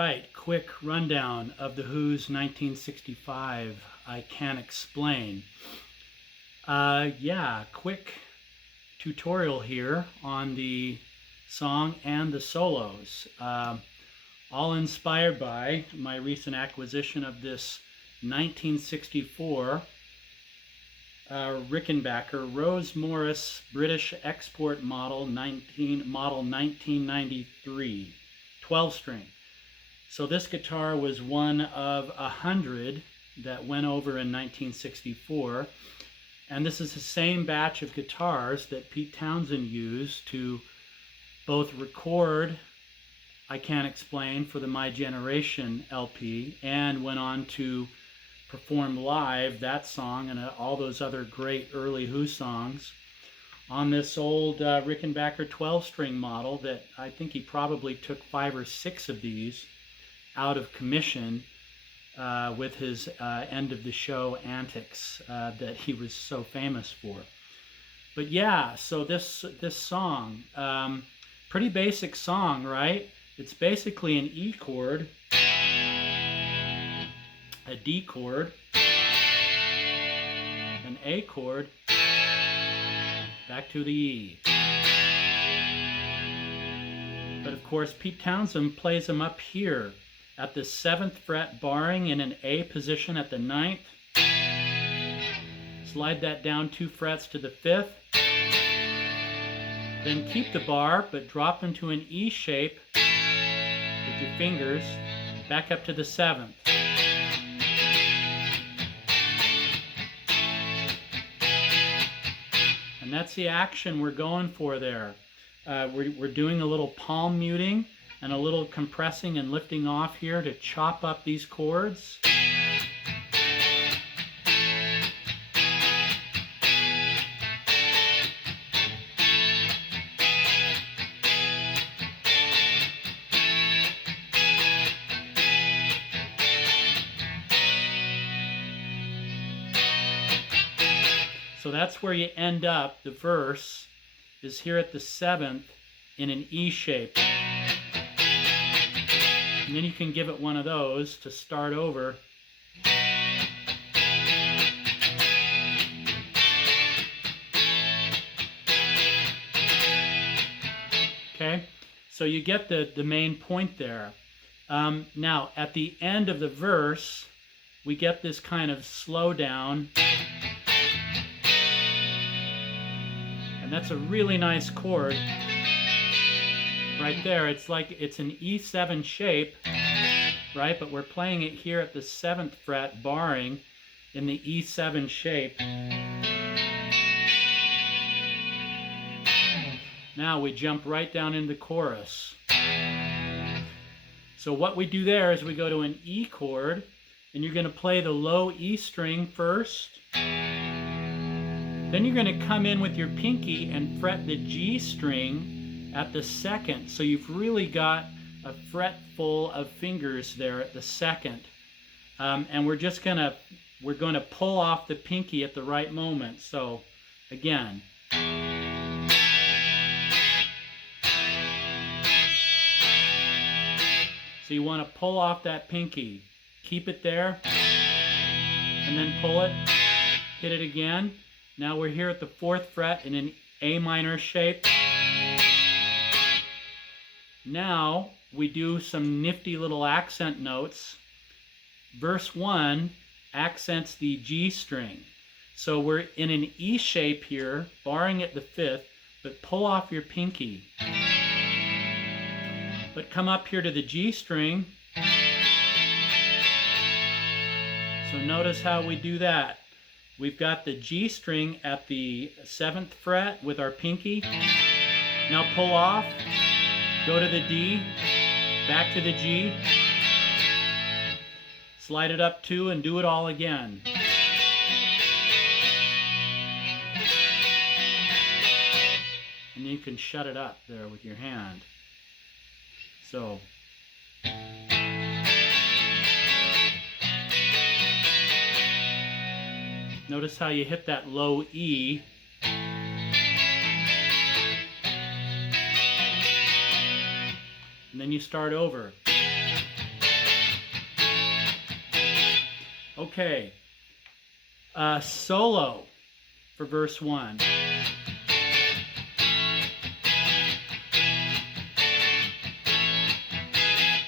right, quick rundown of The Who's 1965, I Can't Explain. Yeah, quick tutorial here on the song and the solos. All inspired by my recent acquisition of this 1964 Rickenbacker Rose Morris British Export Model 1993 12-string. So this guitar was one of 100 that went over in 1964, and this is the same batch of guitars that Pete Townshend used to both record I Can't Explain for the My Generation LP and went on to perform live that song and all those other great early Who songs on this old Rickenbacker 12-string model that I think he probably took 5 or 6 of these out of commission with his end of the show antics that he was so famous for. But yeah, so this song, pretty basic song, right? It's basically an E chord, a D chord, an A chord, back to the E. But of course Pete Townshend plays them up here at the 7th fret, barring in an A position at the 9th. Slide that down 2 frets to the 5th. Then keep the bar, but drop into an E shape with your fingers, back up to the 7th. And that's the action we're going for there. We're doing a little palm muting and a little compressing and lifting off here to chop up these chords. So that's where you end up. The verse is here at the 7th in an E shape. And then you can give it one of those to start over. Okay, so you get the main point there. Now, at the end of the verse, we get this kind of slowdown. And that's a really nice chord right there. It's like it's an E7 shape, right? But we're playing it here at the 7th fret, barring in the E7 shape. Now we jump right down into the chorus. So what we do there is we go to an E chord, and you're going to play the low E string first. Then you're going to come in with your pinky and fret the G string at the 2nd. So you've really got a fretful of fingers there at the 2nd. And we're going to pull off the pinky at the right moment. So again. So you want to pull off that pinky. Keep it there. And then pull it. Hit it again. Now we're here at the 4th fret in an A minor shape. Now we do some nifty little accent notes. Verse 1 accents the G string. So we're in an E shape here, barring at the 5th, but pull off your pinky. But come up here to the G string. So notice how we do that. We've got the G string at the 7th fret with our pinky. Now pull off, go to the D, back to the G, slide it up 2 and do it all again. And you can shut it up there with your hand. So. Notice how you hit that low E. And then you start over. Okay, solo for verse 1.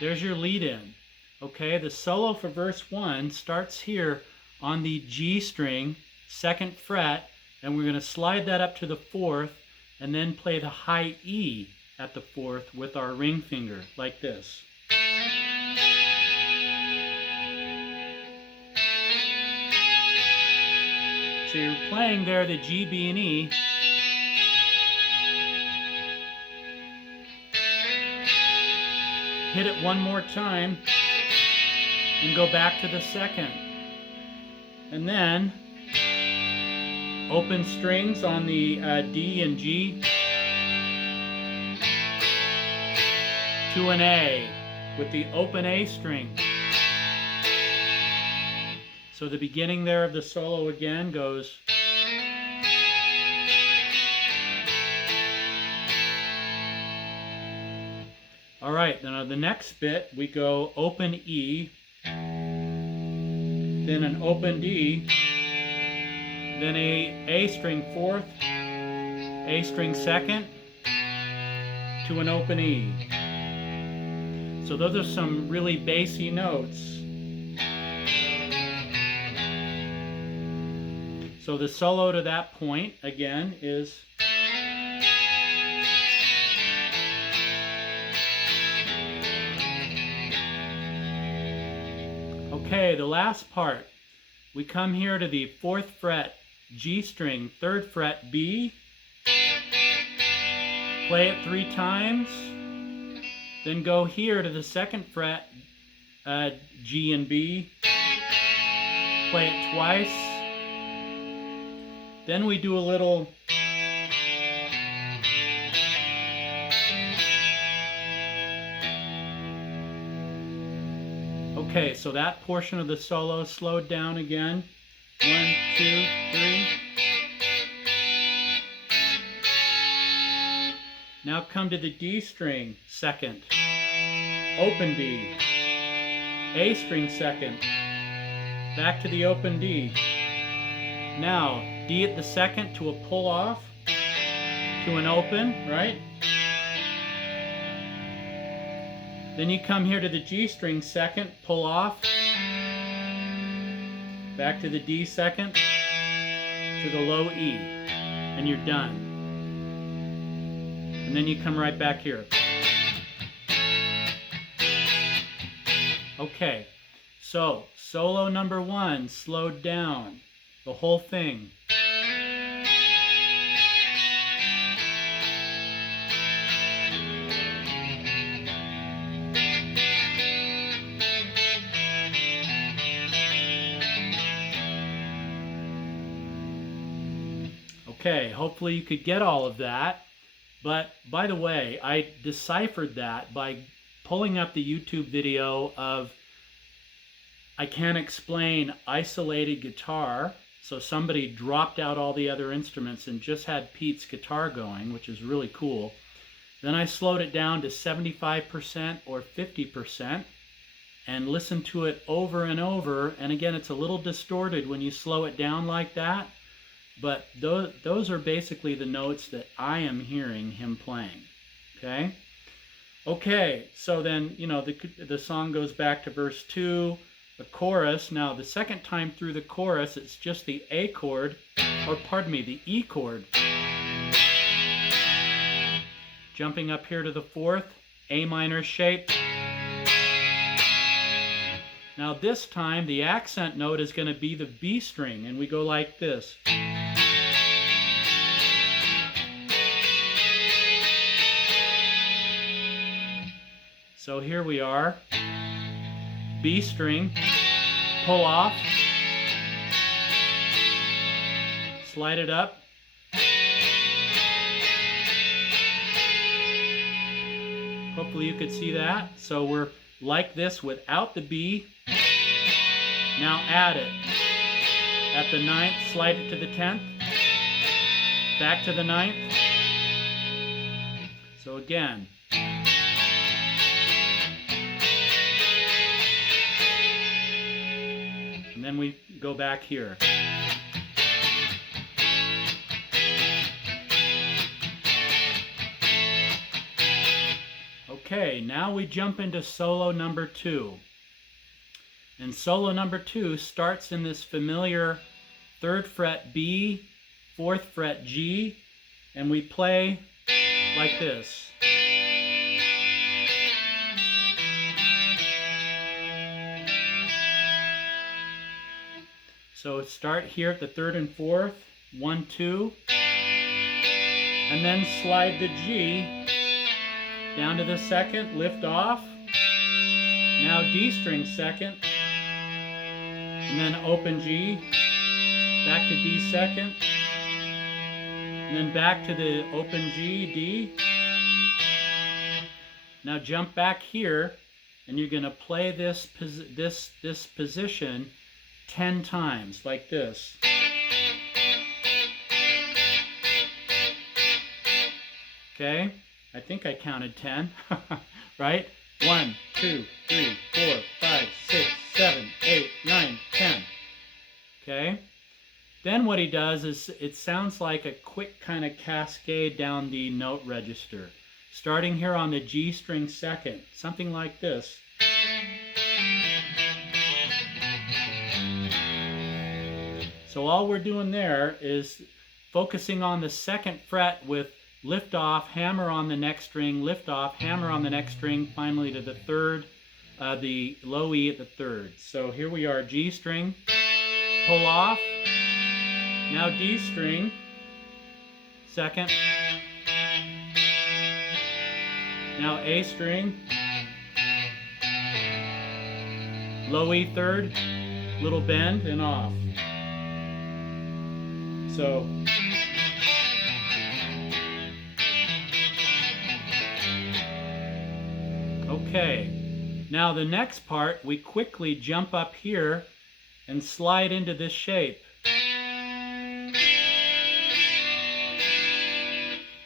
There's your lead-in. Okay, the solo for verse 1 starts here on the G string, 2nd fret, and we're going to slide that up to the 4th and then play the high E at the 4th with our ring finger, like this. So you're playing there the G, B, and E. Hit it one more time and go back to the 2nd. And then open strings on the D and G to an A with the open A string. So the beginning there of the solo again goes. All right, then on the next bit we go open E, then an open D, then A string 4th, A string 2nd, to an open E. So those are some really bassy notes. So the solo to that point, again, is okay, the last part. We come here to the 4th fret G string, 3rd fret B, play it 3 times, then go here to the 2nd fret G and B, play it twice, then we do a little okay, so that portion of the solo slowed down again. 1, 2, 3. Now come to the D string 2nd, open D, A string 2nd, back to the open D. Now D at the 2nd to a pull off, to an open, right? Then you come here to the G string 2nd, pull off, back to the D 2nd, to the low E, and you're done. And then you come right back here. Okay, so solo number 1 slowed down, the whole thing. Okay, hopefully you could get all of that. But by the way, I deciphered that by pulling up the YouTube video of I Can't Explain Isolated Guitar. So somebody dropped out all the other instruments and just had Pete's guitar going, which is really cool. Then I slowed it down to 75% or 50% and listened to it over and over. And again, it's a little distorted when you slow it down like that. But those are basically the notes that I am hearing him playing, okay? Okay, so then, you know, the song goes back to verse 2, the chorus. Now, the second time through the chorus, it's just the A chord, or pardon me, the E chord. Jumping up here to the 4th, A minor shape. Now this time, the accent note is going to be the B string, and we go like this. So here we are, B string, pull off, slide it up, hopefully you could see that. So we're like this without the B, now add it, at the 9th, slide it to the 10th, back to the 9th, so again. And then we go back here. Okay, now we jump into solo number 2. And solo number 2 starts in this familiar 3rd fret B, 4th fret G, and we play like this. So start here at the 3rd and 4th, 1, 2, and then slide the G down to the 2nd, lift off, now D string 2nd, and then open G, back to D 2nd, and then back to the open G, D. Now jump back here, and you're going to play this position 10 times, like this. Okay, I think I counted 10, right? 1, 2, 3, 4, 5, 6, 7, 8, 9, 10. Okay, then what he does is it sounds like a quick kind of cascade down the note register. Starting here on the G string 2nd, something like this. So all we're doing there is focusing on the 2nd fret with lift off, hammer on the next string, lift off, hammer on the next string, finally to the 3rd, the low E at the 3rd. So here we are, G string, pull off, now D string, 2nd, now A string, low E 3rd, little bend and off. So okay, now the next part, we quickly jump up here and slide into this shape.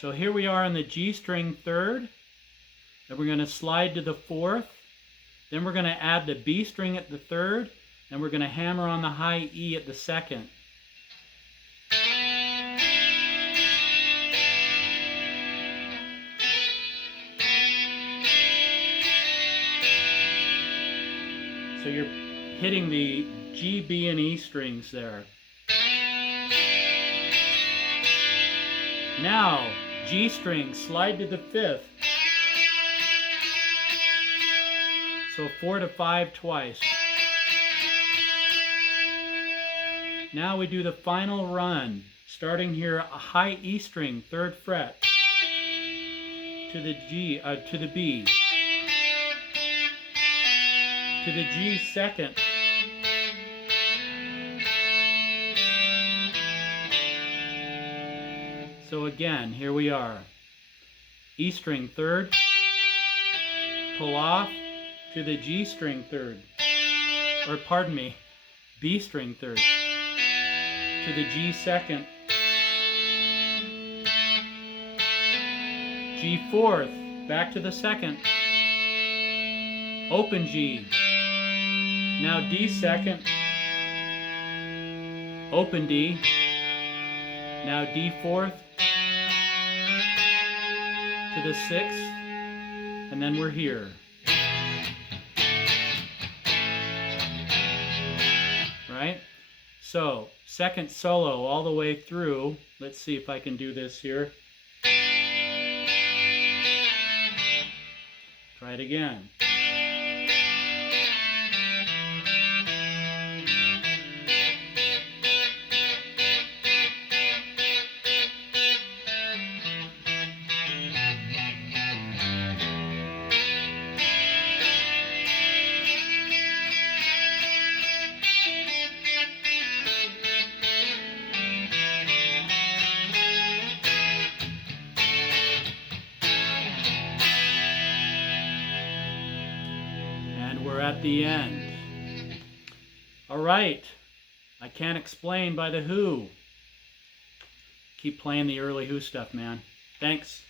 So here we are on the G string 3rd, and we're going to slide to the 4th, then we're going to add the B string at the 3rd, and we're going to hammer on the high E at the 2nd. So you're hitting the G, B, and E strings there. Now, G string, slide to the 5th. So 4 to 5 twice. Now we do the final run, starting here a high E string, 3rd fret, to the G, to the B, to the G 2nd, so again, here we are, E string 3rd, pull off, to the G string 3rd, or pardon me, B string 3rd, to the G 2nd, G 4th, back to the 2nd, open G, now D 2nd, open D, now D 4th, to the 6th, and then we're here. Right? So, 2nd solo all the way through. Let's see if I can do this here. Try it again. We're at the end. All right. I Can't Explain by The Who. Keep playing the early Who stuff, man. Thanks.